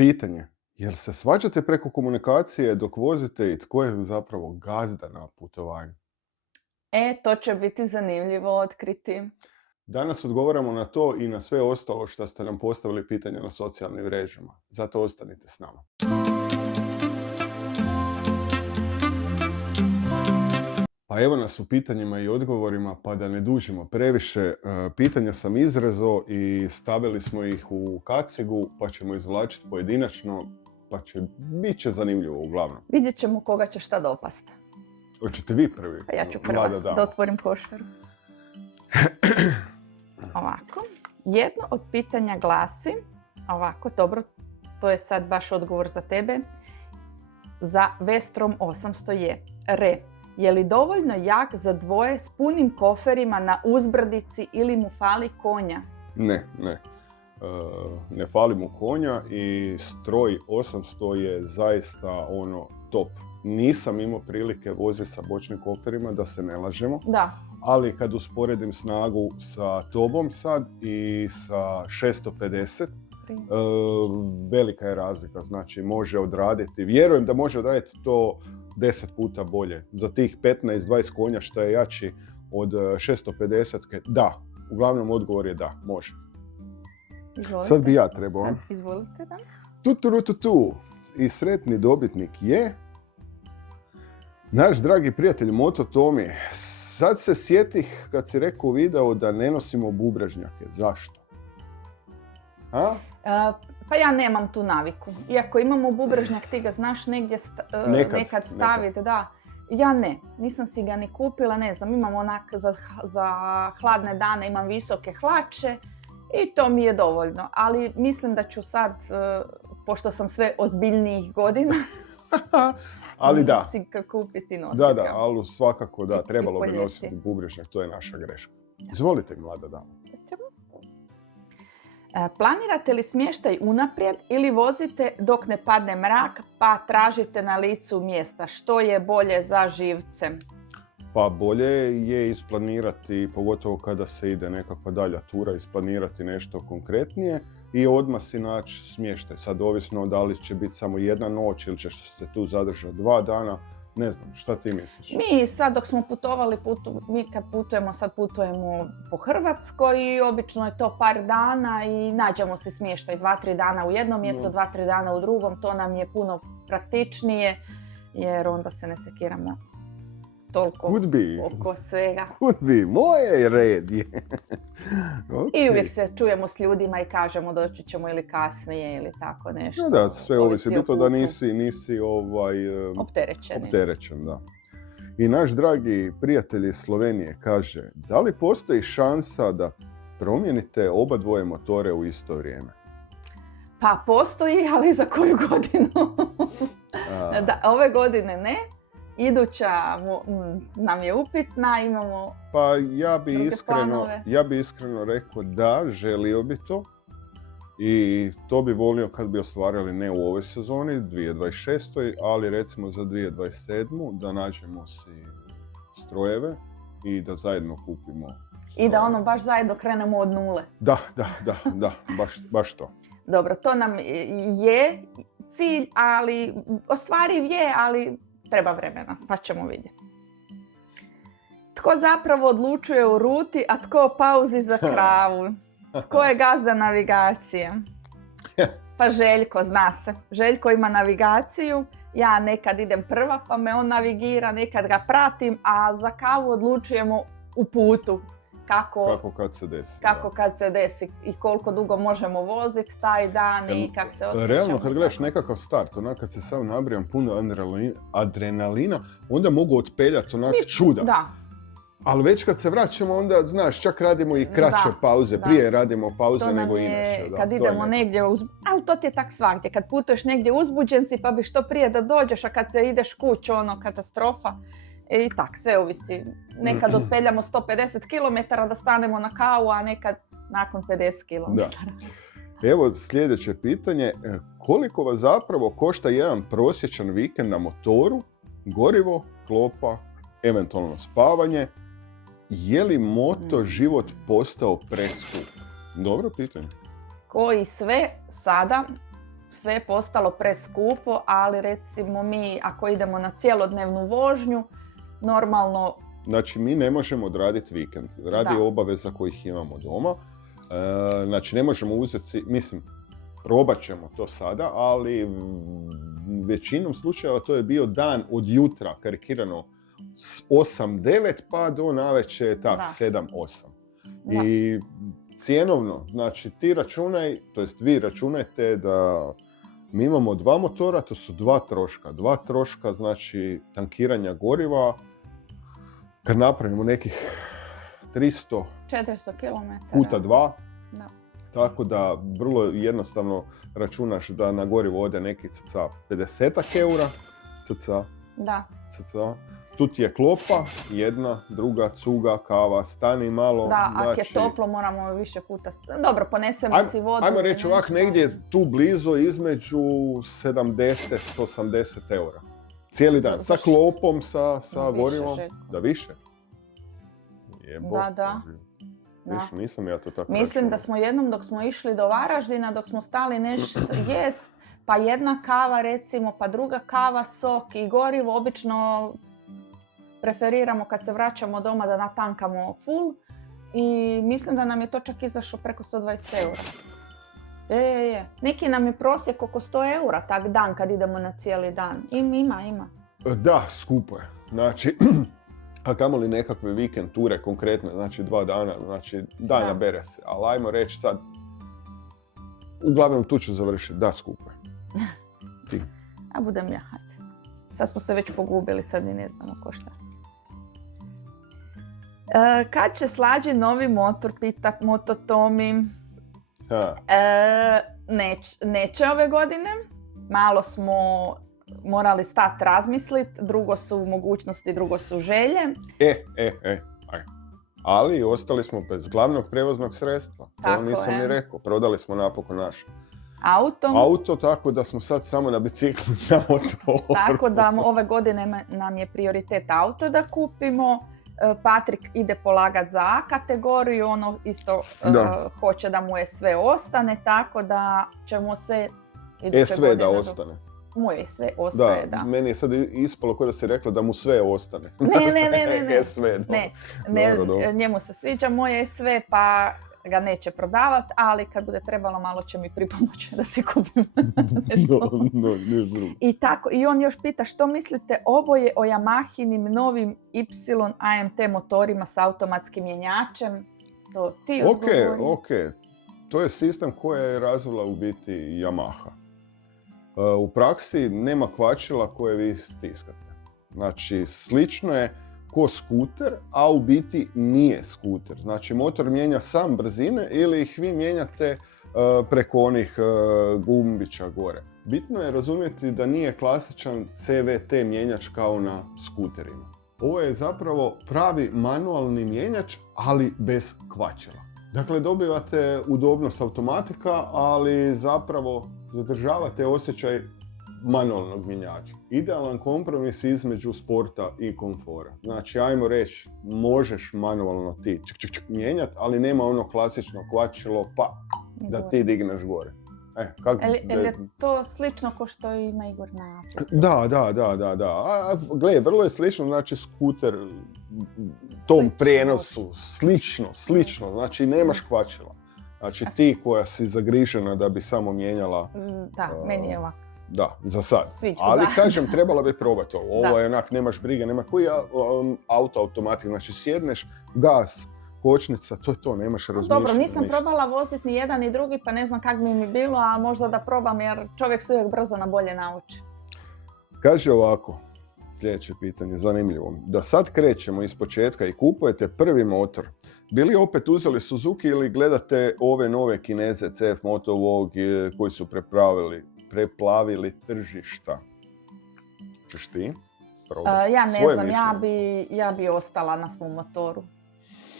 Pitanje. Jel se svađate preko komunikacije dok vozite i tko je zapravo gazda na putovanju? To će biti zanimljivo otkriti. Danas odgovaramo na to i na sve ostalo što ste nam postavili pitanja na socijalnim mrežama. Zato ostanite s nama. Pa evo nas u pitanjima i odgovorima, pa da ne dužimo previše. Pitanja sam izrezao i stavili smo ih u kacigu, pa ćemo izvlačiti pojedinačno, pa bit će zanimljivo uglavnom. Vidjet ćemo koga će šta dopast. Hoćete vi prvi? Pa ja ću prva da otvorim košaru. Ovako, jedno od pitanja glasi, ovako, dobro, to je sad baš odgovor za tebe. Za Vestrom 800 je li dovoljno jak za dvoje s punim koferima na uzbrdici ili mu fali konja? Ne. Ne fali mu konja i stroj 800 je zaista top. Nisam imao prilike voziti sa bočnim koferima, da se ne lažemo. Da. Ali kad usporedim snagu sa tobom sad i sa 650, velika je razlika. Znači može odraditi, vjerujem da može odraditi to 10 puta bolje. Za tih 15-20 konja što je jači od 650, da. Uglavnom odgovor je da, može. Izvolite. Sad bi ja trebao. Sad izvolite, da. Tu. I sretni dobitnik je naš dragi prijatelj Moto Tomi. Sad se sjetih kad si rekao u videu da ne nosimo bubrežnjake. Zašto? Pa ja nemam tu naviku. Iako imamo bubrežnjak, ti ga znaš negdje nekad staviti. Da. Ja ne. Nisam si ga ni kupila, ne znam. Imam onak za hladne dane, imam visoke hlače i to mi je dovoljno. Ali mislim da ću sad, pošto sam sve ozbiljnijih godina, ali da. si ga kupiti nosika. Da, ali svakako da, trebalo bi nositi bubrežnjak, to je naša greška. Izvolite, mlada dama. Planirate li smještaj unaprijed ili vozite dok ne padne mrak pa tražite na licu mjesta? Što je bolje za živce? Pa bolje je isplanirati, pogotovo kada se ide nekakva dalja tura, isplanirati nešto konkretnije i odmah si naći smještaj. Sad ovisno da li će biti samo jedna noć ili ćeš se tu zadržati 2 dana. Ne znam, šta ti misliš? Mi sad dok smo putovali, mi kad putujemo po Hrvatskoj i obično je to par dana i nađemo se smještaj 2-3 dana u jednom mjestu, 2-3 dana u drugom. To nam je puno praktičnije jer onda se ne sekiramo toliko oko svega. Moje red je. Okay. I uvijek se čujemo s ljudima i kažemo doći ćemo ili kasnije ili tako nešto. Da, sve ovisi bito da nisi opterećen. Da. I naš dragi prijatelj iz Slovenije kaže, da li postoji šansa da promijenite oba dvoje motore u isto vrijeme? Pa postoji, ali za koju godinu? Da, ove godine ne. Iduća nam je upitna, imamo ja bi iskreno rekao da, želio bi to. I to bi volio kad bi ostvarili ne u ovoj sezoni, 2026. ali recimo za 2027. da nađemo si strojeve i da zajedno kupimo strojeve. I da baš zajedno krenemo od nule. Da, baš to. Dobro, to nam je cilj, ali ostvariv je, ali treba vremena, pa ćemo vidjeti. Tko zapravo odlučuje o ruti, a tko o pauzi za kravu? Tko je gazda navigacije? Pa Željko, zna se. Željko ima navigaciju, ja nekad idem prva pa me on navigira, nekad ga pratim, a za kavu odlučujemo u putu. Kako kad se desi i koliko dugo možemo voziti taj dan i kako se osjećamo. Realno kad gledaš nekakav start, kad se sam nabrijam puno adrenalina, onda mogu otpeljati čuda. Da. Ali već kad se vraćamo, onda, znaš, čak radimo i kraće pauze. Prije radimo pauze nego inače. Kad idemo negdje, ali to ti je tak svagdje. Kad putuješ negdje uzbuđen si pa bi što prije da dođeš, a kad se ideš kuć, katastrofa. I tak, sve ovisi. Nekad otpeljamo 150 km da stanemo na kavu, a nekad nakon 50 km. Da. Evo sljedeće pitanje. Koliko vas zapravo košta jedan prosječan vikend na motoru, gorivo, klopa, eventualno spavanje? Je li moto život postao preskup? Dobro pitanje. Koji sve sada sve je postalo preskupo, ali recimo mi ako idemo na cjelodnevnu vožnju, normalno... Znači, mi ne možemo odraditi vikend, radi obaveza kojih imamo doma. Znači, ne možemo uzeti, mislim, probat ćemo to sada, ali većinom slučajeva to je bio dan od jutra, karikirano, s 8-9 pa do navečer tak 7-8. I cjenovno, znači ti računaj, to jest vi računajte da mi imamo 2 motora, to su 2 troška. 2 troška znači tankiranja goriva, kad napravimo nekih 400 km puta 2, tako da vrlo jednostavno računaš da na gorivo ode neki cca 50 eura. Cca. Tu ti je klopa, jedna, druga, cuga, kava, stani malo. Da, ako je toplo moramo više puta... Dobro, ponesemo si vodu. Ajmo reći ovak, negdje tu blizu između 70-80 eura. Cijeli dan, sa klopom, sa gorivom. Da, više? Jebo. Da. Više, nisam ja to tako Mislim da smo jednom dok smo išli do Varaždina, dok smo stali nešto jest, pa jedna kava recimo, pa druga kava, sok i gorivo, obično preferiramo kad se vraćamo doma da natankamo full i mislim da nam je to čak izašlo preko 120 eura. Neki nam je prosjek oko 100 eura tak dan kad idemo na cijeli dan. Ima. Da, skupo je. Znači, a kamoli nekakve vikend ture konkretne, znači 2 dana, znači nabere se. Ali ajmo reći sad, uglavnom tu ću završiti, da, skupo je. Ti. A budem ja, hajde. Sad smo se već pogubili, sad ni ne znamo ko šta. Kad će Slađi novi motor, pita Moto Tomi. Neće ove godine. Malo smo morali stati razmisliti. Drugo su mogućnosti, drugo su želje. Ali ostali smo bez glavnog prevoznog sredstva. To nisam ni rekao. Prodali smo napokon naš auto, tako da smo sad samo na biciklu na motoru. Tako da ove godine nam je prioritet auto da kupimo. Patrik ide polagat za A kategoriju, ono isto hoće da mu sve ostane, tako da ćemo se... sve da ostane. Moje sve ostaje, da. Meni je sad ispalo kao da si rekla da mu sve ostane. Ne. Sve, ne, njemu se sviđa moje sve, pa ga neće prodavati, ali kad bude trebalo malo će mi pripomoći da si kupim nešto. I tako, i on još pita što mislite oboje o Yamahinim novim Y AMT motorima s automatskim mjenjačem? To ti odgovori. Ok. To je sistem koji je razvila u biti Yamaha. U praksi nema kvačila koje vi stiskate. Znači, slično je ko skuter, a u biti nije skuter. Znači, motor mijenja sam brzine ili ih vi mijenjate preko onih gumbića gore. Bitno je razumjeti da nije klasičan CVT mijenjač kao na skuterima. Ovo je zapravo pravi manualni mijenjač, ali bez kvačila. Dakle, dobivate udobnost automatika, ali zapravo zadržavate osjećaj manualnog mjenjača. Idealan kompromis između sporta i komfora. Znači, ajmo reći, možeš manualno ti mijenjati, ali nema ono klasično kvačilo pa da ti digneš gore. Je to slično ko što ima Igor na apici? Da. Gle, vrlo je slično, znači skuter tom prijenosu. Slično. Znači, nemaš kvačila. Znači, ti koja si zagrižena da bi samo mijenjala... Da, meni je ovako. Da, za sad. Ali kažem, trebala bi probati ovo. Ovo je onak, nemaš brige, nema koji automatik. Znači, sjedneš, gas, kočnica, to je to, nemaš razmišljati. Dobro, nisam probala voziti ni jedan ni drugi, pa ne znam kak bi mi bilo, a možda da probam jer čovjek se uvijek brzo na bolje nauči. Kaže ovako, sljedeće pitanje, zanimljivo. Da sad krećemo iz početka i kupujete prvi motor, bi li opet uzeli Suzuki ili gledate ove nove Kineze, CF Moto Vogue koji su preplavili tržišta? Češ ti? Ja ne znam, ja bi ostala na svom motoru.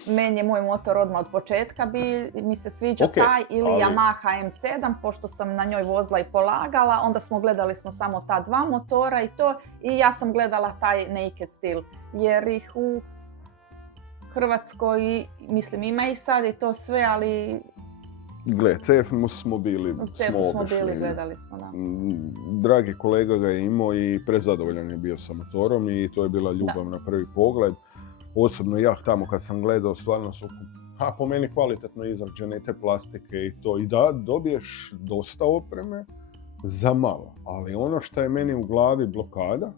Meni je moj motor odmah od početka mi se sviđa taj ili Yamaha M7, pošto sam na njoj vozila i polagala, onda gledali smo samo ta 2 motora i ja sam gledala taj naked stil, jer ih u Hrvatskoj, mislim ima ih sad i to sve, ali Gle, CF smo bili. U CF-u smo bili, gledali smo, da. Dragi kolega ga je imao i prezadovoljan je bio sa motorom i to je bila ljubav na prvi pogled. Osobno ja tamo kad sam gledao, stvarno su po meni kvalitetno izrađene te plastike i to. I da, dobiješ dosta opreme za malo. Ali ono što je meni u glavi blokada,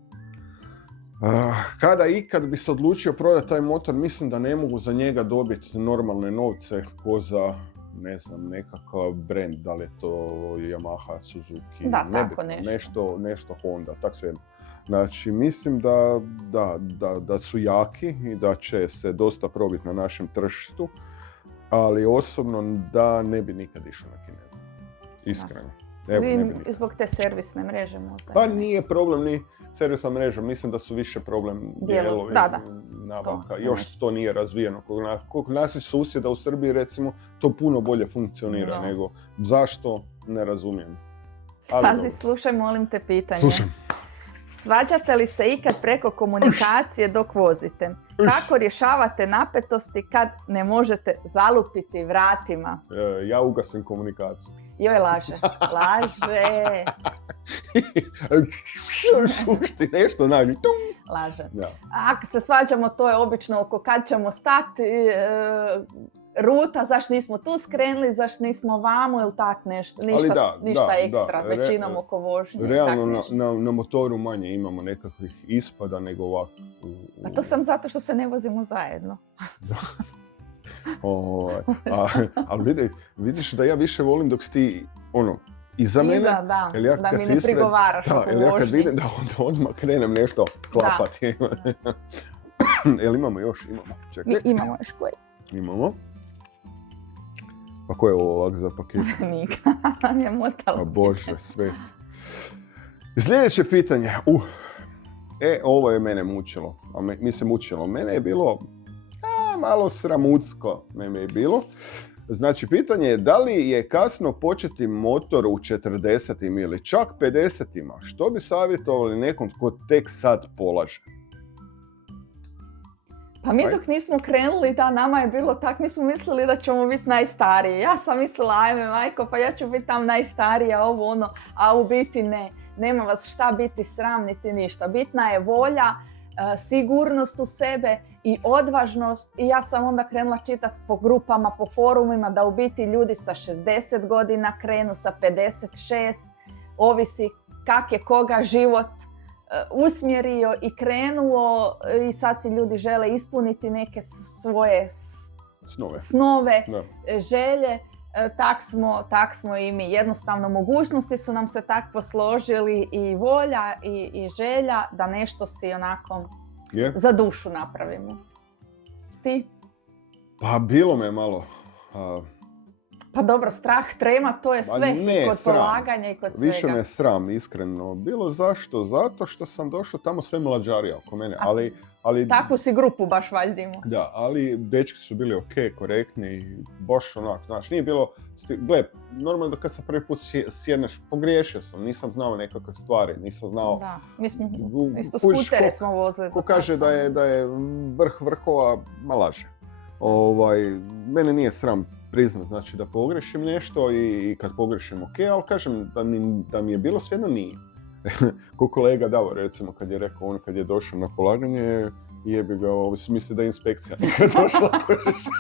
kada ikad bi se odlučio prodati taj motor, mislim da ne mogu za njega dobiti normalne novce ko za, ne znam, nekakav brand, da li je to Yamaha, Suzuki, da, tako nešto Honda, tak sve. Znači, mislim da su jaki i da će se dosta probiti na našem tržištu, ali osobno da ne bi nikad išao na Kineza. Iskreno. Zbog te servisne mreže možda? Pa nije problem ni servisna mreža, mislim da su više problem dijelovi, nabavka. Još to nije razvijeno. Kod naših susjeda u Srbiji, recimo, to puno bolje funkcionira nego zašto, ne razumijem. Ali pazi, slušaj, molim te pitanje. Slušam. Svađate li se ikad preko komunikacije dok vozite? Kako rješavate napetosti kad ne možete zalupiti vratima? Ja ugasim komunikaciju. Joj, laže. Šušti nešto nađi. Laže. Ja. Ako se svađamo, to je obično oko kad ćemo stati, ruta, zašto nismo tu skrenuli, zašto nismo vamo ili tak nešto. Ništa ekstra, većinom oko vožnje. Realno na motoru manje imamo nekakvih ispada nego ovako. A to sam zato što se ne vozimo zajedno. Ali vidiš da ja više volim dok si ti iza mene. Da mi ne prigovaraš oko vožnje. Ja kad vidim da odmah krenem nešto klapati. Jel imamo još? Čekaj. Mi imamo još koji. Imamo. Pa ko je ovo ovak za paket? Nikad, je motalo. Bože, sveti. Sljedeće pitanje. Ovo je mene mučilo. Mene je bilo malo sramutsko. Mene je bilo. Znači, pitanje je da li je kasno početi motor u 40-im ili čak 50-ima? Što bi savjetovali nekom tko tek sad polaže? Pa mi dok nismo krenuli, nama je bilo tak, mi smo mislili da ćemo biti najstariji. Ja sam mislila, ajme majko, pa ja ću biti tam najstarija, a u biti ne. Nema vas šta biti sram niti ništa. Bitna je volja, sigurnost u sebe i odvažnost. I ja sam onda krenula čitati po grupama, po forumima da u biti ljudi sa 60 godina krenu, sa 56, ovisi kak je koga život usmjerio i krenuo i sad si ljudi žele ispuniti neke svoje snove, želje. Tak smo i mi. Jednostavno mogućnosti su nam se tak posložili i volja i želja da nešto si onako za dušu napravimo. Ti? Pa bilo me malo. Pa dobro, strah, trema, to je sve i kod polaganja i kod svega. Više me sram, iskreno. Bilo zašto? Zato što sam došao tamo sve mlađarija oko mene. Ali takvu si grupu baš valjdimo. Da, ali dečki su bili korektni, baš onak, znaš, nije bilo, gle, normalno da kad sam prvi put sjedneš, pogriješio sam, nisam znao nekakve stvari, nisam znao... Da, mi smo isto skutere smo vozili. Ko kaže da je vrh vrhova, ma laže. Mene nije sram priznat, znači da pogrešim nešto i kad pogrešim ali kažem da mi je bilo svejedno nije. Ko kolega Davor, recimo, kad je rekao kad je došao na polaganje, jebi ga, misli da je inspekcija nekad došla.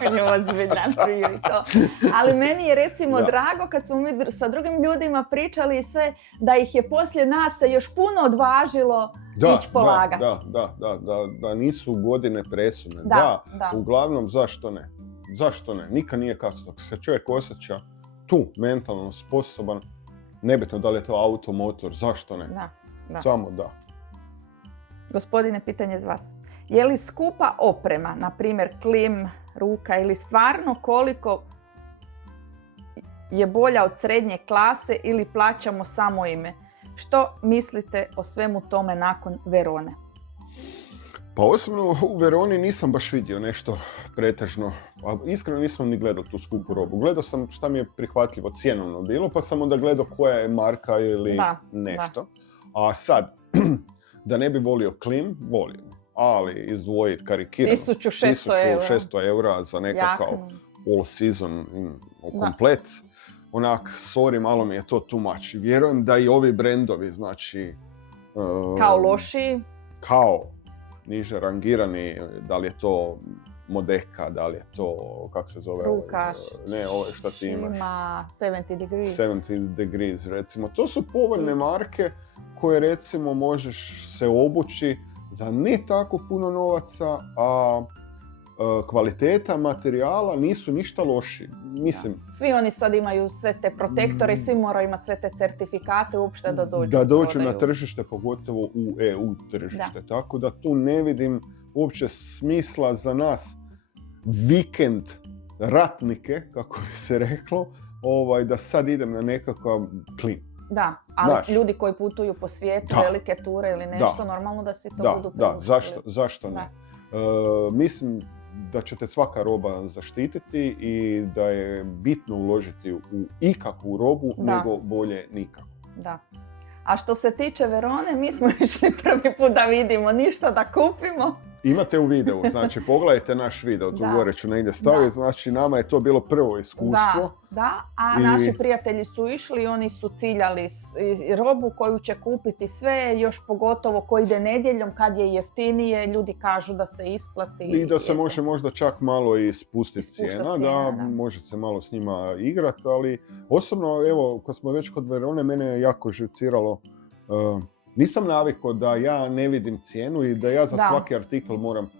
On je ozbiljan prije i to. Ali meni je recimo drago kad smo mi sa drugim ljudima pričali i sve, da ih je poslije nas se još puno odvažilo ići polagati. Da nisu godine presudne. Da, uglavnom zašto ne? Zašto ne? Nikad nije kasno. Dok se čovjek osjeća tu, mentalno sposoban, nebitno da li je to auto, motor, zašto ne? Da. Samo da. Gospodine, pitanje za vas. Je li skupa oprema, na primjer klim, ruka ili stvarno koliko je bolja od srednje klase ili plaćamo samo ime? Što mislite o svemu tome nakon Verone? Pa osobno u Veroni nisam baš vidio nešto pretežno. Iskreno nisam ni gledao tu skupu robu. Gledao sam šta mi je prihvatljivo cjenovno bilo, pa sam onda gledao koja je marka ili nešto. A sad, da ne bi volio klim, volim. Ali izdvojiti karikirano 1600 eura za neka kao all season komplet. onak, sorry, malo mi je to too much. Vjerujem da i ovi brendovi, znači... Kao loši? Kao niže rangirani, da li je to Modeka, da li je to, kako se zove? Rukaš. Ne, ovo šta ti imaš. Ima 70 degrees. 70 degrees, recimo. To su povoljne marke koje, recimo, možeš se obući za ne tako puno novaca, a kvaliteta materijala nisu ništa loši. Mislim, svi oni sad imaju sve te protektore i svi moraju imati sve te certifikate uopšte da dođu. Da dođu na tržište, pogotovo u EU tržište. Tako da tu ne vidim uopće smisla za nas vikend ratnike, kako bi se reklo, da sad idem na nekakav klin. Da, ali ljudi koji putuju po svijetu, velike ture ili nešto, normalno da si to budu priuštili. Zašto ne? Mislim da će te svaka roba zaštititi i da je bitno uložiti u ikakvu robu, nego bolje nikako. Da. A što se tiče Verone, mi smo išli prvi put da vidimo, ništa da kupimo. Imate u videu, znači pogledajte naš video, tu gore ću negdje staviti, znači nama je to bilo prvo iskustvo. A naši prijatelji su išli i oni su ciljali robu koju će kupiti sve, još pogotovo ko ide nedjeljom kad je jeftinije, ljudi kažu da se isplati. I da se može možda čak malo i spustiti cijena, da može se malo s njima igrati, ali osobno, evo, kad smo već kod Verone, mene je jako živciralo. Nisam navikao da ja ne vidim cijenu i da ja za svaki artikl moram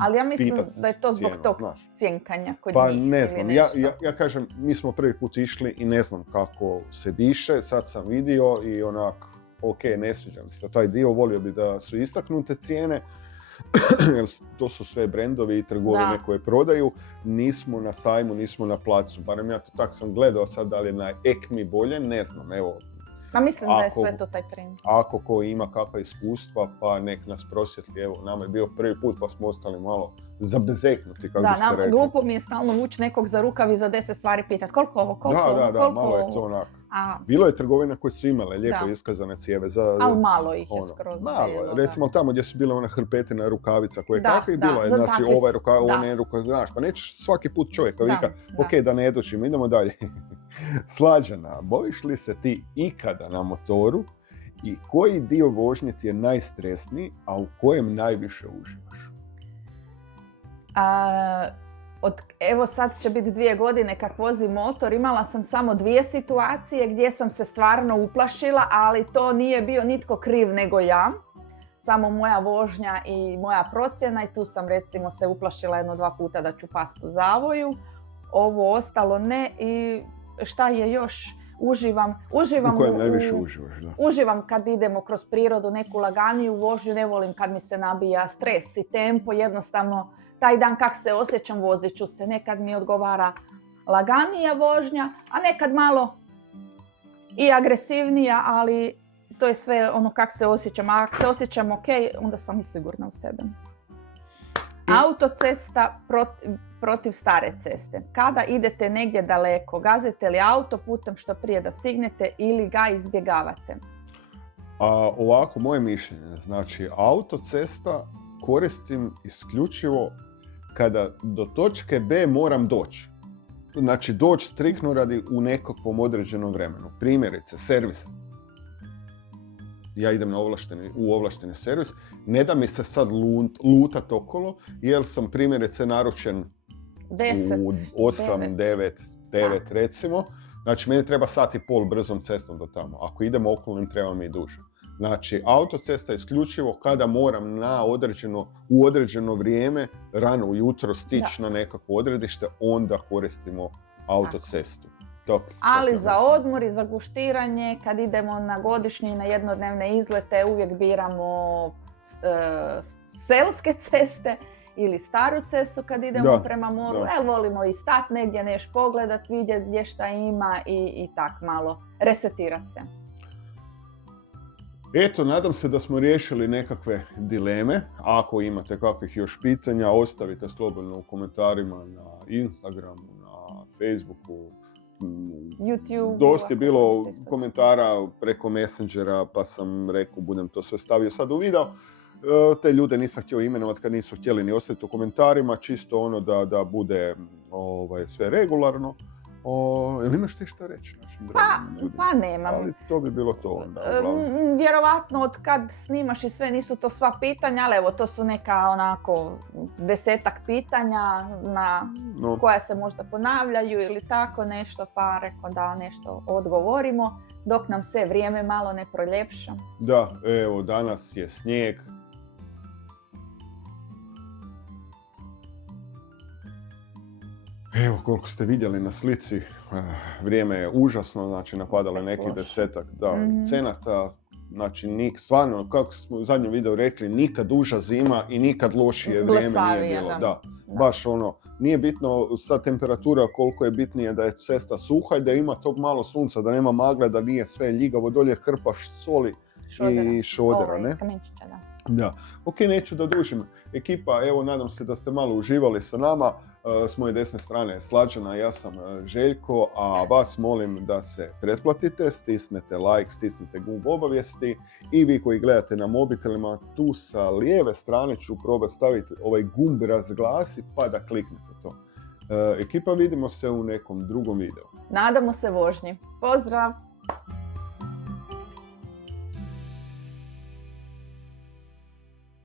ali ja mislim da je to zbog tog cjenkanja kod njih. Pa ne znam, ja kažem, mi smo prvi put išli i ne znam kako se diše, sad sam vidio i onak, ok, ne sviđa mi se taj dio, volio bi da su istaknute cijene, jer to su sve brendovi i trgovine koje prodaju, nismo na sajmu, nismo na placu, barem ja to tak sam gledao, sad da li je na Ekmi bolje, ne znam, evo. Ma mislim da je sve to taj princip. Ako ko ima kakva iskustva, pa nek nas prosvjetli. Evo, nama je bio prvi put pa smo ostali malo zabezeknuti, kako bi se rekao. Da, glupo mi je stalno vući nekog za rukav i za 10 stvari pitati koliko ovo, koliko ovo. Da, malo je to onak. Bilo je trgovina koje su imale lijepo iskazane cijeve. Ali malo ih je skroz. Malo, recimo tamo gdje su bile ona hrpetina rukavica koje kakve bila je, znači ovaj rukav, onaj rukav, znaš, pa nećeš svaki put čovjeka vika, ok, da ne edučimo, idemo dalje. Slađana, bojiš li se ti ikada na motoru i koji dio vožnje ti je najstresniji, a u kojem najviše uživaš? Evo sad će biti 2 godine kak vozim motor, imala sam samo 2 situacije gdje sam se stvarno uplašila, ali to nije bio nitko kriv nego ja. Samo moja vožnja i moja procjena i tu sam recimo se uplašila 1-2 puta da ću past u zavoju. Ovo ostalo ne i šta je još? Uživam u kojem najviše uživaš, da. Uživam kad idemo kroz prirodu, neku laganiju vožnju, ne volim kad mi se nabija stres i tempo, jednostavno taj dan kak se osjećam vozit ću se, nekad mi odgovara laganija vožnja, a nekad malo i agresivnija, ali to je sve ono kak se osjećam, a ako se osjećam ok, onda sam i sigurna u sebe. Autocesta protiv stare ceste. Kada idete negdje daleko, gazite li auto putem što prije da stignete ili ga izbjegavate? Ovako, moje mišljenje. Znači, autocesta koristim isključivo kada do točke B moram doći. Znači, doći striktno radi u nekakvom određenom vremenu. Primjerice, servis. Ja idem u ovlašteni servis. Ne da mi se sad lutat okolo, jer sam primjerice naručen 10, u 8, 9 recimo. Znači, meni treba 1,5 sata brzom cestom do tamo. Ako idemo okolnim, treba mi i duže. Znači, autocesta isključivo kada moram u određeno vrijeme, rano ujutro stići na nekakvo odredište, onda koristimo autocestu. Ali za odmor i za guštiranje, kad idemo na godišnje i na jednodnevne izlete, uvijek biramo selske ceste ili staru cestu kad idemo prema moru. Volimo i stat negdje, neš pogledat, vidjet gdje šta ima i tak malo resetirati se. Eto, nadam se da smo riješili nekakve dileme. Ako imate kakvih još pitanja, ostavite slobodno u komentarima na Instagramu, na Facebooku, YouTube. Dosta je bilo komentara preko Messengera, pa sam rekao budem to sve stavio sad u video. Te ljude nisam htio imenovati kad nisu htjeli ni ostaviti u komentarima, čisto ono da bude sve regularno. Ili imaš ti što reći našim dragim ljudima? Pa nemam. Ali to bi bilo to onda, uglavnom. Vjerovatno od kad snimaš i sve nisu to sva pitanja, ali evo to su neka onako 10-ak pitanja koja se možda ponavljaju ili tako nešto, pa reko da nešto odgovorimo dok nam se vrijeme malo ne proljepša. Da, evo danas je snijeg. Evo koliko ste vidjeli na slici, vrijeme je užasno, znači napadalo je neki 10-ak cenata, znači stvarno, kako smo u zadnjem videu rekli, nikad duža zima i nikad lošije vrijeme nije bilo. Da. Baš ono, nije bitno sa temperatura koliko je bitnije da je cesta suha i da ima tog malo sunca, da nema magle, da nije sve ljigavo, dolje hrpa soli i šodera, ne? Kamenčića, da. Da. Ok, neću da dužim. Ekipa, evo, nadam se da ste malo uživali sa nama. S moje desne strane je Slađana, ja sam Željko, a vas molim da se pretplatite, stisnete like, stisnete gumb obavijesti i vi koji gledate na mobitelima, tu sa lijeve strane ću probati staviti ovaj gumb razglasi pa da kliknete to. Ekipa, vidimo se u nekom drugom videu. Nadamo se vožnji. Pozdrav!